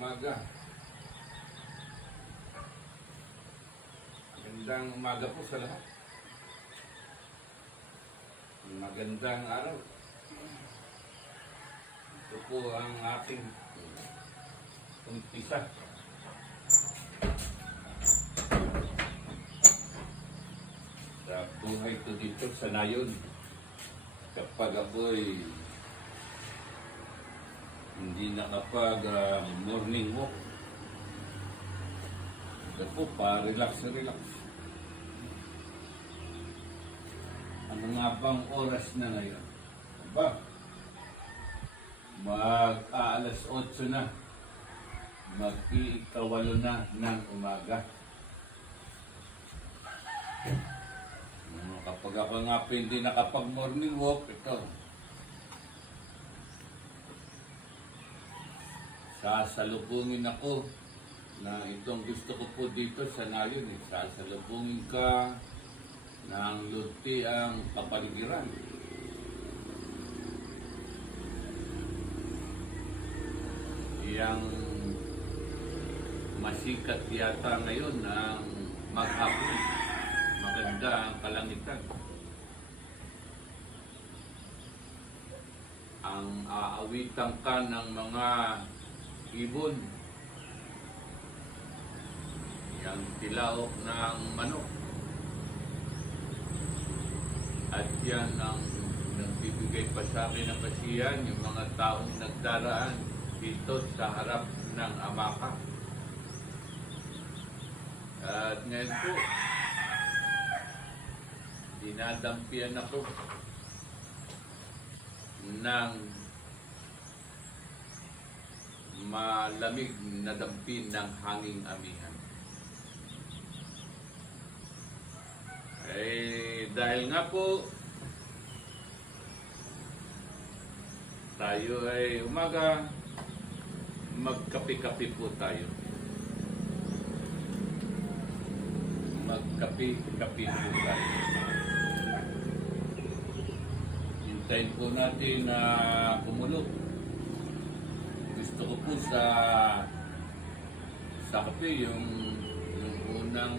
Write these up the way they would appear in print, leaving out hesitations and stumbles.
umaga. Magandang umaga po sa lahat. Magandang araw. Ito po ang ating umpisa. Sa buhay ko dito sa Nayon. Kapag ako'y hindi nakapag morning walk, ito po pa-relax. Ano nga bang oras na ngayon? Aba, mag-aalas 8 na. Mag-iikawalo na ng umaga. Kapag ako nga po hindi nakapag-morning walk, ito. Sasalubungin ako na itong gusto ko po dito sa Nayon. Sasalubungin ka ng luntiang kapaligiran. Yang masikat yata ngayon ng maghapon. Maganda ang kalangitan. Ang aawitan ka ng mga ibon. Yang tilaok ng manok. At yan ang nagbibigay pa sa akin ng kasiyahan, yung mga taong nagdaraan dito sa harap ng amaka. At ngayon po, dinadampian ako ng malamig na dampi ng hanging amihan. Dahil nga po tayo ay umaga, magkape-kape po tayo. Magkape-kape po tayo. Hintayin po natin na kumulo. Gusto ko po sa kape yung unang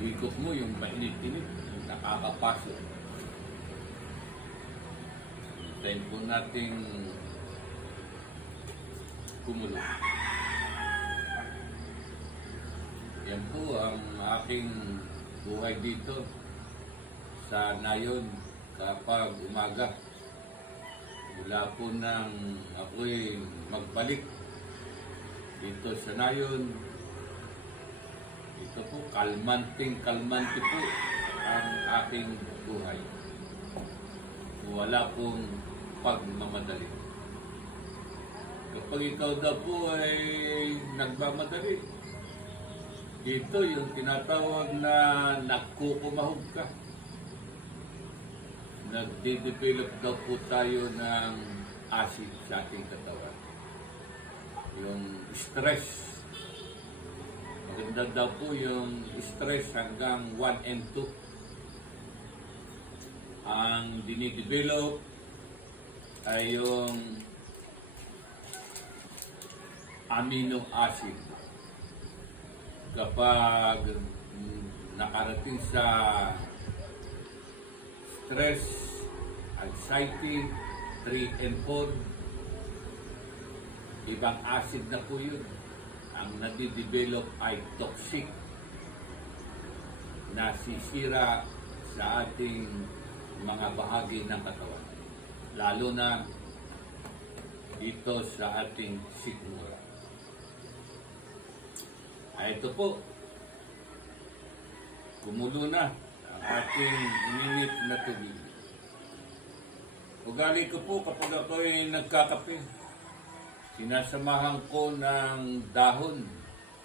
ikot mo, yung mainit-init, nakakapasok. Hintayin po natin kumulo. Yan po ang aking buhay dito sa Nayon kapag umaga. Mula po nang ako'y magbalik dito sa Nayon, ito po, kalmante po ang aking buhay. Wala pong pagmamadali. Kapag ikaw daw po ay nagmamadali, ito yung tinatawag na nagkukumahog ka. Nagde-develop daw po tayo ng acid sa ating katawan. Yung stress. Maganda daw po yung stress hanggang 1 and 2. Ang dinidevelop ay yung amino acid. Kapag nakarating sa stress, anxiety, 3 and 4, ibang acid na po yun. Ang nadidevelop ay toxic, nasisira sa ating mga bahagi ng katawan. Lalo na dito sa ating sikmura. Ito po, kumulo na ang ating init na tubig. Ugali ko po kapag ako'y nagkakape, sinasamahan ko ng dahon,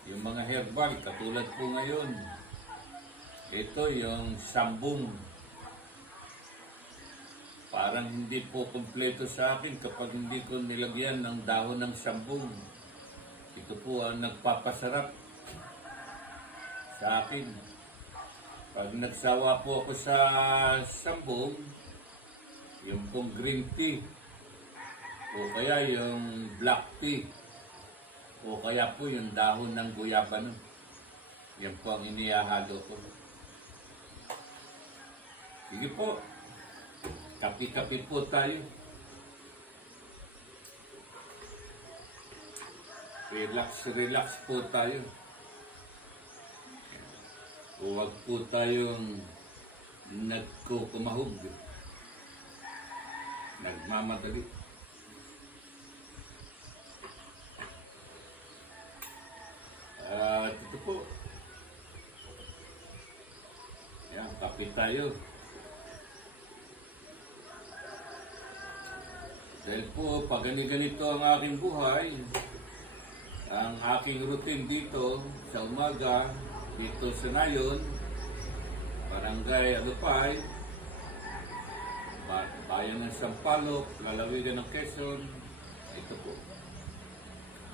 yung mga herbal, katulad po ngayon. Ito yung sambong. Parang hindi po kumpleto sa akin kapag hindi ko nilagyan ng dahon ng sambong. Ito po ang nagpapasarap sa akin. Pag nagsawa po ako sa sambong, yung pong green tea, o kaya yung black tea, o kaya po yung dahon ng guyabano. Yan po ang inihahalo ko. Sige po, kapi-kapi po tayo. Relax po tayo. Huwag po tayong nagkukumahog. Nagmamadali. Ito po. Yan, kape tayo. Dahil po, pag ganito ang aking buhay, ang aking routine dito sa umaga, dito sa Nayon, Barangay Alupay, Bayan ng Sampaloc, Lalawigan ng Quezon, ito po.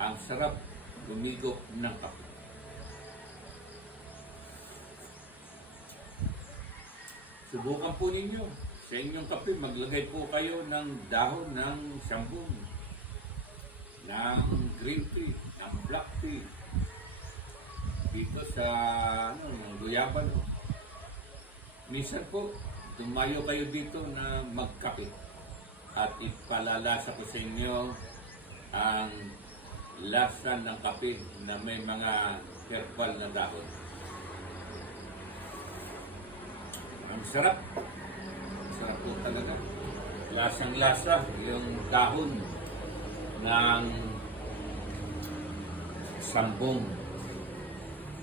Ang sarap lumigop ng kape. Subukan po ninyo. Sa inyong kape, maglagay po kayo ng dahon ng sambong, ng green tea, ng black tea. Dito sa guyabano. Minsan po, tumayo kayo dito na magkape. At ipalalasa ko sa inyo ang lasa ng kape na may mga herbal na dahon. Ang sarap. Sarap po talaga. Lasang-lasa yung dahon ng sambong.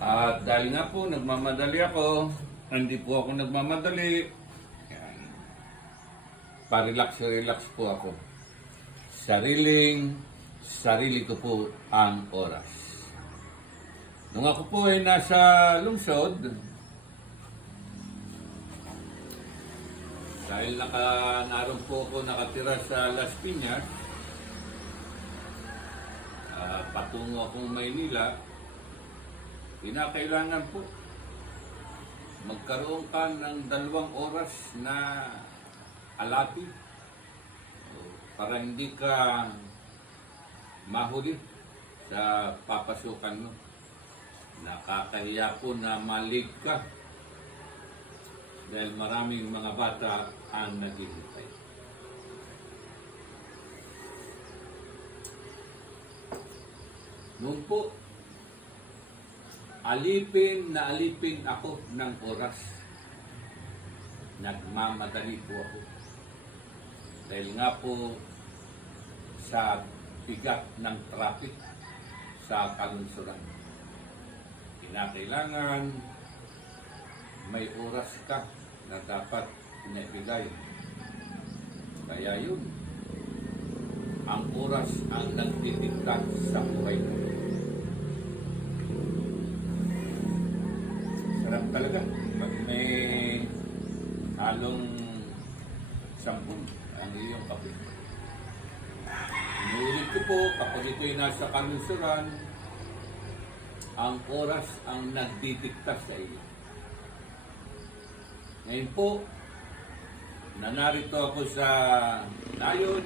At dahil nga po nagmamadali ako, hindi po ako nagmamadali. Yan. Pa-relax po ako. Sarili ko po ang oras. Nung ako po ay nasa lungsod, dahil naroon po ako nakatira sa Las Piñas, patungo akong Maynila, kinakailangan po magkaroon ka ng 2 oras na alati para hindi ka mahuli sa papasukan mo. Nakakahiya po na malig ka dahil maraming mga bata ang naghihintay. Noon po, alipin ako ng oras. Nagmamadali po ako. Dahil nga po sa bigat ng traffic sa kalungsuran. Kinakailangan may oras ka na dapat pinabigay. Kaya yun, ang oras ang nagdidikta sa buhay mo. Sarap talaga. Pag may halong sambong ang iyong kape. Inuulit ko po, kapag ito'y nasa kalungsuran, ang oras ang nagdidikta sa iyo. Ngayon po, nanarito ako sa Nayon.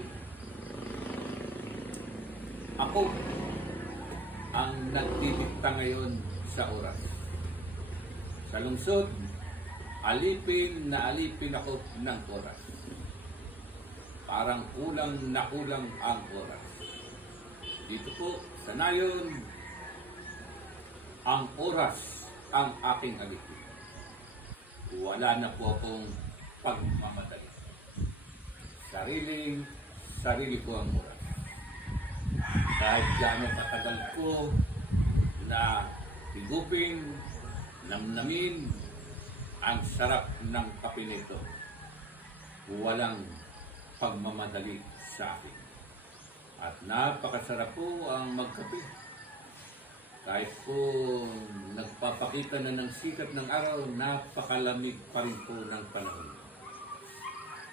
Ako ang nagdidikta ngayon sa oras. Sa lungsod, alipin ako ng oras. Parang kulang na kulang ang oras. Dito po, sa Nayon, ang oras ang aking alipin. Wala na po akong pagmamadali. Sarili ko ang oras. Kahit gano'ng katagal ko na higupin, namnamin ang sarap ng kape nito. Walang pagmamadali sa akin. At napakasarap po ang magkape. Kahit po nagpapakita na ng sikat ng araw, napakalamig pa rin po ng panahon.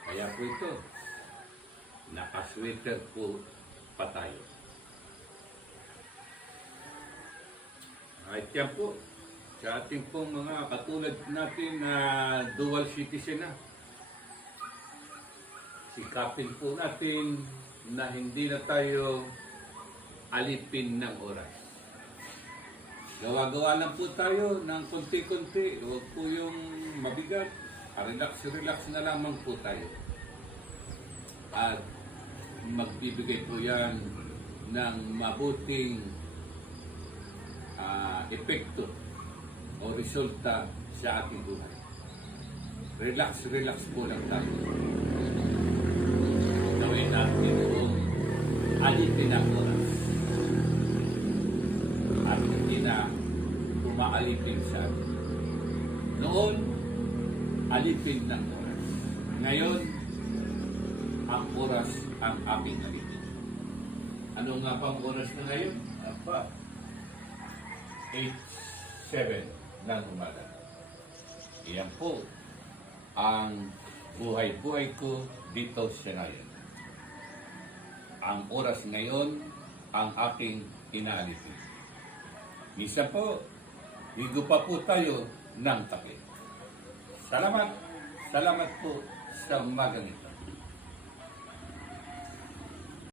Kaya po ito, nakasweater po pa tayo. Kahit yan po, sa ating pong mga katulad natin na dual citizen na, sikapin po natin na hindi na tayo alipin ng oras. Gawa-gawa lang po tayo ng konti-konti. Huwag po yung mabigat. Relax na lamang po tayo. At magbibigay po yan ng mabuting epekto o resulta sa ating buhay. Relax po lang tayo. Gawin natin kung alipin ang oras. At hindi na umaalipin sa atin. Noon, alipin ng oras. Ngayon, ang oras ang aming alipin. Ano nga pang oras na ngayon? Apa? 8:07 ng umaga. Iyan po ang buhay-buhay ko dito sa ngayon. Ang oras ngayon ang aking inaalipin. Misa po, higo pa po tayo ng takip. Salamat po sa umagang ito.